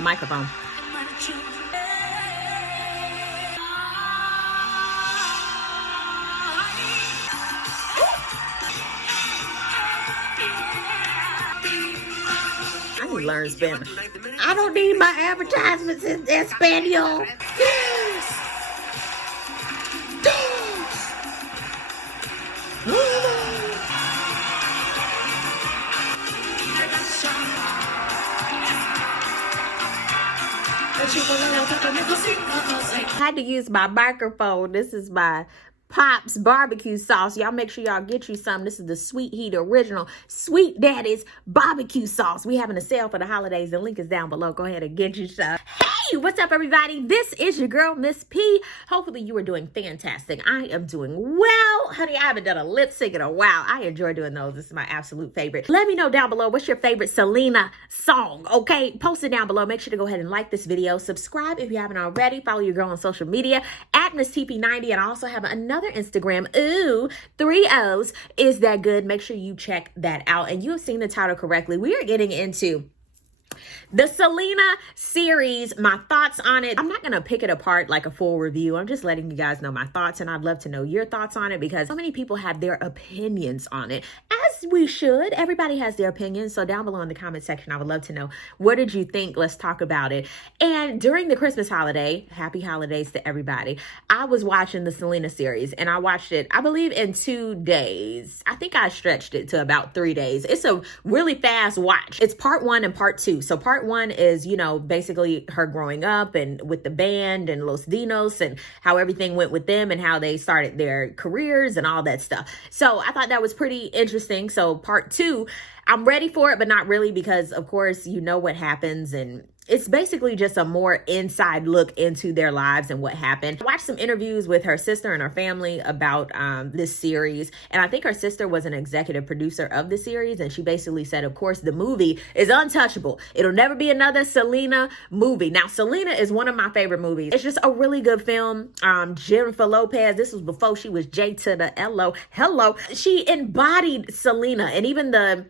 the microphone. I need to learn Spanish. I don't need my advertisements in Espanol. Yes. I had to use my microphone. This is my Pop's barbecue sauce. Y'all make sure y'all get you some. This is the Sweet Heat Original Sweet Daddy's barbecue sauce. We having a sale for the holidays. The link is down below. Go ahead and get you some. Hey, what's up, everybody? This is your girl, Miss P. Hopefully you are doing fantastic. I am doing well. Honey, I haven't done a lip sync in a while. I enjoy doing those. This is my absolute favorite. Let me know down below what's your favorite Selena song, okay? Post it down below. Make sure to go ahead and like this video. Subscribe if you haven't already. Follow your girl on social media at Miss TP90. And I also have another Instagram. Ooh, 3 O's. Is that good? Make sure you check that out. And you have seen the title correctly. We are getting into the Selena series, my thoughts on it. I'm not going to pick it apart like a full review. I'm just letting you guys know my thoughts, and I'd love to know your thoughts on it because so many people have their opinions on it, as we should. Everybody has their opinions. So down below in the comment section, I would love to know, what did you think? Let's talk about it. And during the Christmas holiday, happy holidays to everybody, I was watching the Selena series, and I watched it, I believe, in 2 days. I think I stretched it to about 3 days. It's a really fast watch. It's part 1 and part 2. So part 1 is, you know, basically her growing up and with the band and Los Dinos and how everything went with them and how they started their careers and all that stuff. So I thought that was pretty interesting. So part 2, I'm ready for it, but not really, because of course, you know what happens, and it's basically just a more inside look into their lives and what happened. I watched some interviews with her sister and her family about this series. And I think her sister was an executive producer of the series. And she basically said, of course, the movie is untouchable. It'll never be another Selena movie. Now, Selena is one of my favorite movies. It's just a really good film. Jennifer Lopez, this was before she was J to the L-O. Hello. She embodied Selena, and even the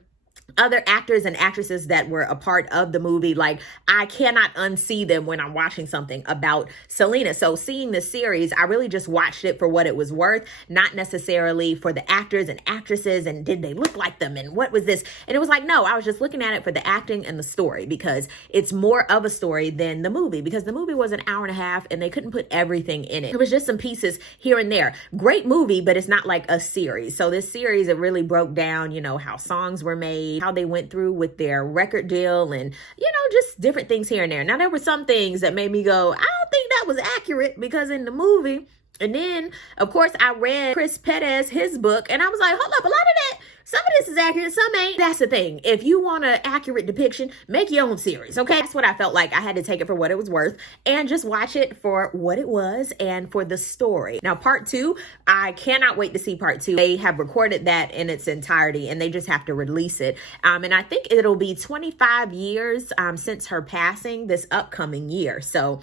other actors and actresses that were a part of the movie, like, I cannot unsee them when I'm watching something about Selena. So seeing the series, I really just watched it for what it was worth, not necessarily for the actors and actresses and did they look like them and what was this. And it was like, no, I was just looking at it for the acting and the story, because it's more of a story than the movie, because the movie was an hour and a half and they couldn't put everything in it. It was just some pieces here and there. Great movie, but it's not like a series. So this series, it really broke down, you know, how songs were made, how they went through with their record deal, and, you know, just different things here and there. Now, there were some things that made me go, I don't think that was accurate, because in the movie, and then, of course, I read Chris Perez, his book, and I was like, hold up, a lot of that, some of this is accurate, some ain't. That's the thing. If you want an accurate depiction, make your own series, okay? That's what I felt like. I had to take it for what it was worth and just watch it for what it was and for the story. Now, part 2, I cannot wait to see part 2. They have recorded that in its entirety, and they just have to release it. And I think it'll be 25 years since her passing this upcoming year. So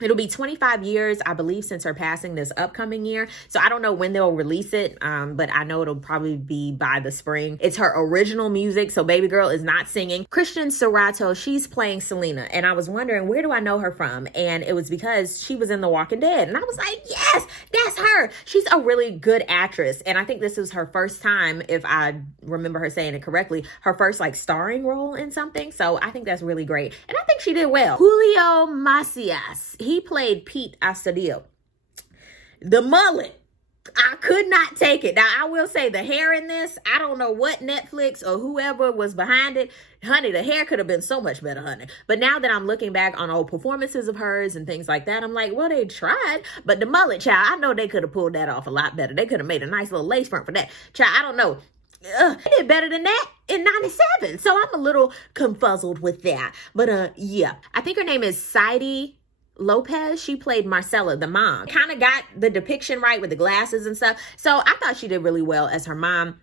it'll be 25 years, I believe, since her passing this upcoming year. So I don't know when they'll release it, but I know it'll probably be by the spring. It's her original music, so baby girl is not singing. Christian Serrato, she's playing Selena. And I was wondering, where do I know her from? And it was because she was in The Walking Dead. And I was like, yes, that's her. She's a really good actress. And I think this was her first time, if I remember her saying it correctly, her first like starring role in something. So I think that's really great. And I think she did well. Julio Macias, he played Pete Astudillo. The mullet, I could not take it. Now, I will say the hair in this, I don't know what Netflix or whoever was behind it. Honey, the hair could have been so much better, honey. But now that I'm looking back on old performances of hers and things like that, I'm like, well, they tried. But the mullet, child, I know they could have pulled that off a lot better. They could have made a nice little lace front for that. Child, I don't know. They did better than that in 97. So I'm a little confuzzled with that. But yeah, I think her name is Saidi Lopez. She played Marcella, the mom. Kind of got the depiction right with the glasses and stuff. So I thought she did really well as her mom.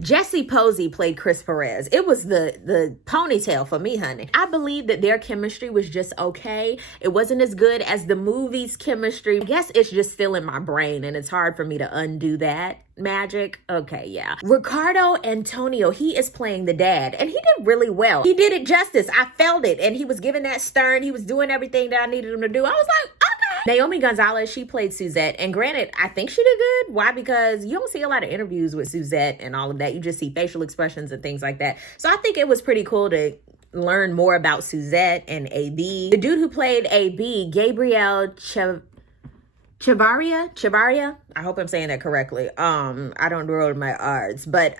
Jesse Posey played Chris Perez. It was the ponytail for me, honey. I believe that their chemistry was just okay. It wasn't as good as the movie's chemistry. I guess it's just still in my brain and it's hard for me to undo that magic. Okay, yeah. Ricardo Antonio, he is playing the dad and he did really well. He did it justice. I felt it and he was giving that stern. He was doing everything that I needed him to do. I was like, okay. Naomi Gonzalez, she played Suzette, and granted, I think she did good. Why? Because you don't see a lot of interviews with Suzette and all of that. You just see facial expressions and things like that. So I think it was pretty cool to learn more about Suzette and AB. The dude who played AB, Gabriel Chavarria. I hope I'm saying that correctly. I don't roll my R's, but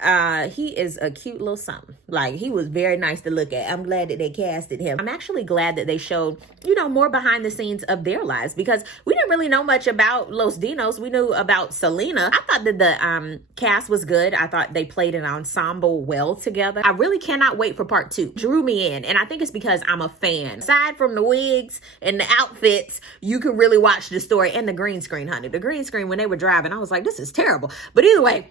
he is a cute little something. Like, he was very nice to look at. I'm glad that they casted him. I'm actually glad that they showed, you know, more behind the scenes of their lives, because we didn't really know much about Los Dinos. We knew about Selena. I thought that the cast was good. I thought they played an ensemble well together. I really cannot wait for part 2. Drew me in, and I think it's because I'm a fan. Aside from the wigs and the outfits, you can really watch the story and the green screen, honey. The green screen, when they were driving, I was like, this is terrible. But either way,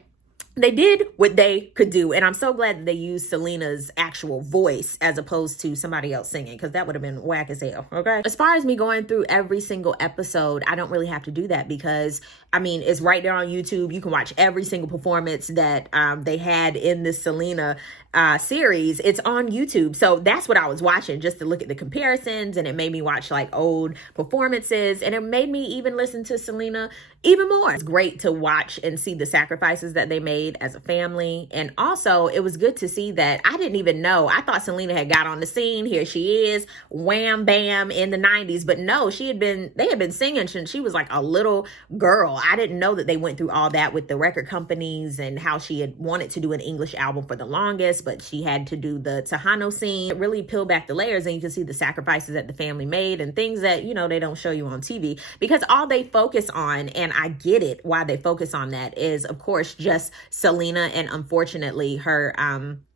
they did what they could do. And I'm so glad that they used Selena's actual voice as opposed to somebody else singing, because that would have been whack as hell, okay? As far as me going through every single episode, I don't really have to do that because, I mean, it's right there on YouTube. You can watch every single performance that they had in this Selena series. It's on YouTube. So that's what I was watching, just to look at the comparisons, and it made me watch like old performances, and it made me even listen to Selena even more. It's great to watch and see the sacrifices that they made as a family. And also it was good to see that I didn't even know. I thought Selena had got on the scene. Here she is, wham bam, in the 90s. But no, they had been singing since she was like a little girl. I didn't know that they went through all that with the record companies and how she had wanted to do an English album for the longest, but she had to do the Tejano scene. It really peeled back the layers, and you can see the sacrifices that the family made and things that, you know, they don't show you on TV, because all they focus on, and I get it why they focus on that, is of course just Selena, and unfortunately her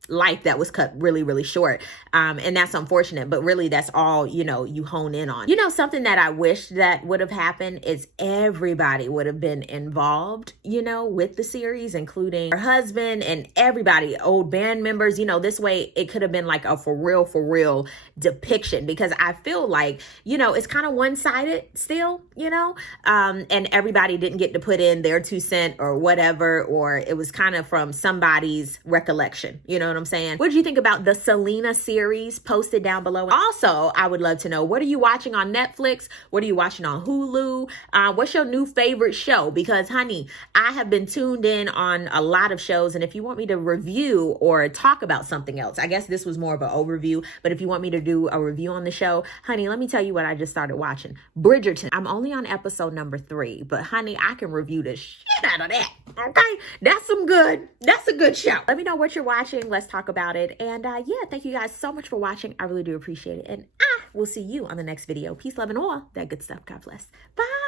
life that was cut really, really short. And that's unfortunate, but really that's all, you know, you hone in on. You know, something that I wish that would have happened is everybody would have been involved, you know, with the series, including her husband and everybody, old band members. You know, this way it could have been like a for real depiction, because I feel like, you know, it's kind of one-sided still, you know, and everybody didn't get to put in their 2 cents or whatever, or it was kind of from somebody's recollection, you know what I'm saying? What did you think about the Selena series? Post it down below. Also, I would love to know, what are you watching on Netflix? What are you watching on Hulu? What's your new favorite show? Because honey, I have been tuned in on a lot of shows, and if you want me to review or talk about something else, I guess this was more of an overview, but if you want me to do a review on the show, honey, let me tell you what I just started watching. Bridgerton. I'm only on episode number 3, but honey, I can review the shit out of that. Okay, that's a good show. Let me know what you're watching. Let's talk about it. And yeah, thank you guys so much for watching. I really do appreciate it. And we'll see you on the next video. Peace, love, and all that good stuff. God bless. Bye.